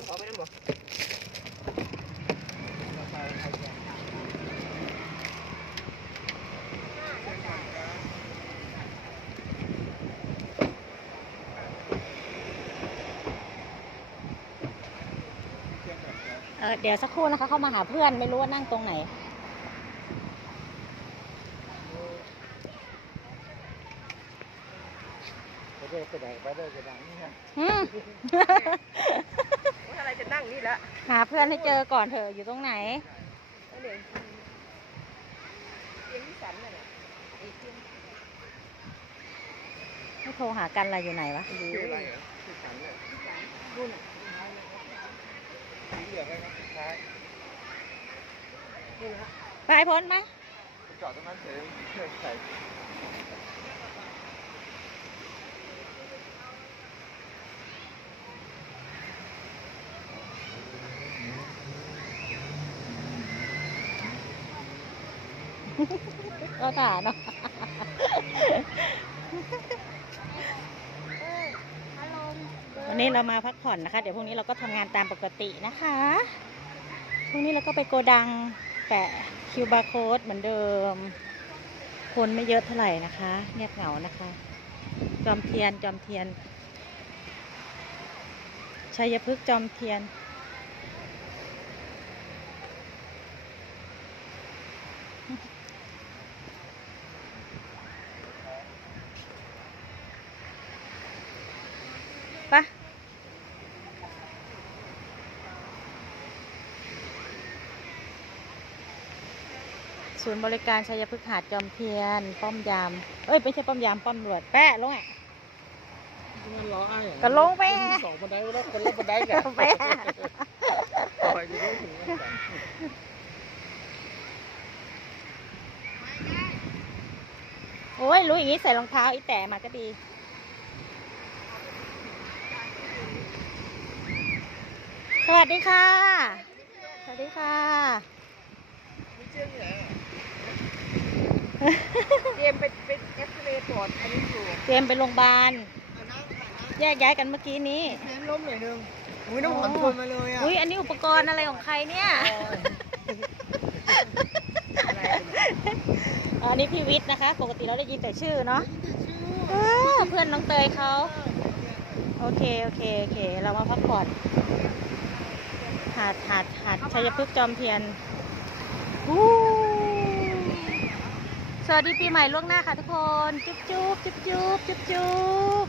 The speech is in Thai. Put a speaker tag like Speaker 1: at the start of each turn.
Speaker 1: ำบ่
Speaker 2: เออเดี๋ยวสักครู่นะคะเข้ามาหาเพื่อนไม่รู้ว่านั่งตรงไหน
Speaker 3: ไปได้กระไดไปได้กระดัง นี่ฮะ
Speaker 2: อืม
Speaker 1: ว่าอะไรจะนั่งนี่ละ
Speaker 2: หาเพื่อนให้เจอก่อนเถอะอยู่ตรงไหน
Speaker 1: เอาเดี๋ยวเตียงที่สันน่ะเนี่ยไอ้เตียง
Speaker 2: ไม่โทรหากันอะไรอยู่ไหนวะ
Speaker 3: ชื่ออะไรเหรอชื่อสันเนี่ย
Speaker 1: ที่สันนู่นน่ะ
Speaker 3: สีเหลืองนะครับสุดท้าย
Speaker 1: นี่นะ
Speaker 2: ไปพ้นไหม
Speaker 3: ไปจอดตรงนั้นเฉยเพื่อนใส่
Speaker 2: ก็ถาเนาะวันนี้เรามาพักผ่อนนะคะ เดี๋ยวพรุ่งนี้เราก็ทำงานตามปกตินะคะ พรุ่งนี้เราก็ไปโกดังแปะคิวบาร์โค้ดเหมือนเดิม คนไม่เยอะเท่าไหร่นะคะ เงียบเหงานะคะ จอมเทียนจอมเทียนชัยพฤกษ์จอมเทียน ศูนย์บริการชัยพฤกษ์หาดจอมเทียน ป้อมยาม เอ้ยไม่ใช่ป้อมยามป้อมตำรวจแปะลงอะ
Speaker 3: มันล้ออ้ายอย่าง
Speaker 2: ก็ลงไป
Speaker 3: สองบันไดไปแล้วคนละบันไดกัน
Speaker 2: แปะ
Speaker 3: ปล่อยจะได้ถึงกันกัน
Speaker 2: โอ้ยรู้อย่างนี้ใส่รองเท้าอีแต่มาก็ดีสวัสดีค่ะ สวัสดีค่ะ
Speaker 1: เจมส์ไปไปเอ็กซเรย์ปอ ดอันนี้อยู่
Speaker 2: เตรียมไปโรงพยาบาลแยกย้ายกันเมื่อกี้นี้
Speaker 1: แม่ล้มหน่อยนึงอุ้ยน้ำหอมชนมาเลยอะ
Speaker 2: อุ้ยอันนี้อุปกรณ์อะไรของใครเนี่ย
Speaker 1: อะไร
Speaker 2: อ๋ออันนี้พี่วิทย์นะคะ ปกติเราได้ยินแต่ชื่อเนาะเออเพื่อนน้องเตยเขา โอเค โอเค โอเค เรามาพักผ่อน หาดหาดหาดชัยพฤกษ์จอมเทียนฮู้ สวัสดีปีใหม่ล่วงหน้าค่ะทุกคน จุ๊บจุ๊บจุ๊บจุ๊บจุ๊บจุ๊บ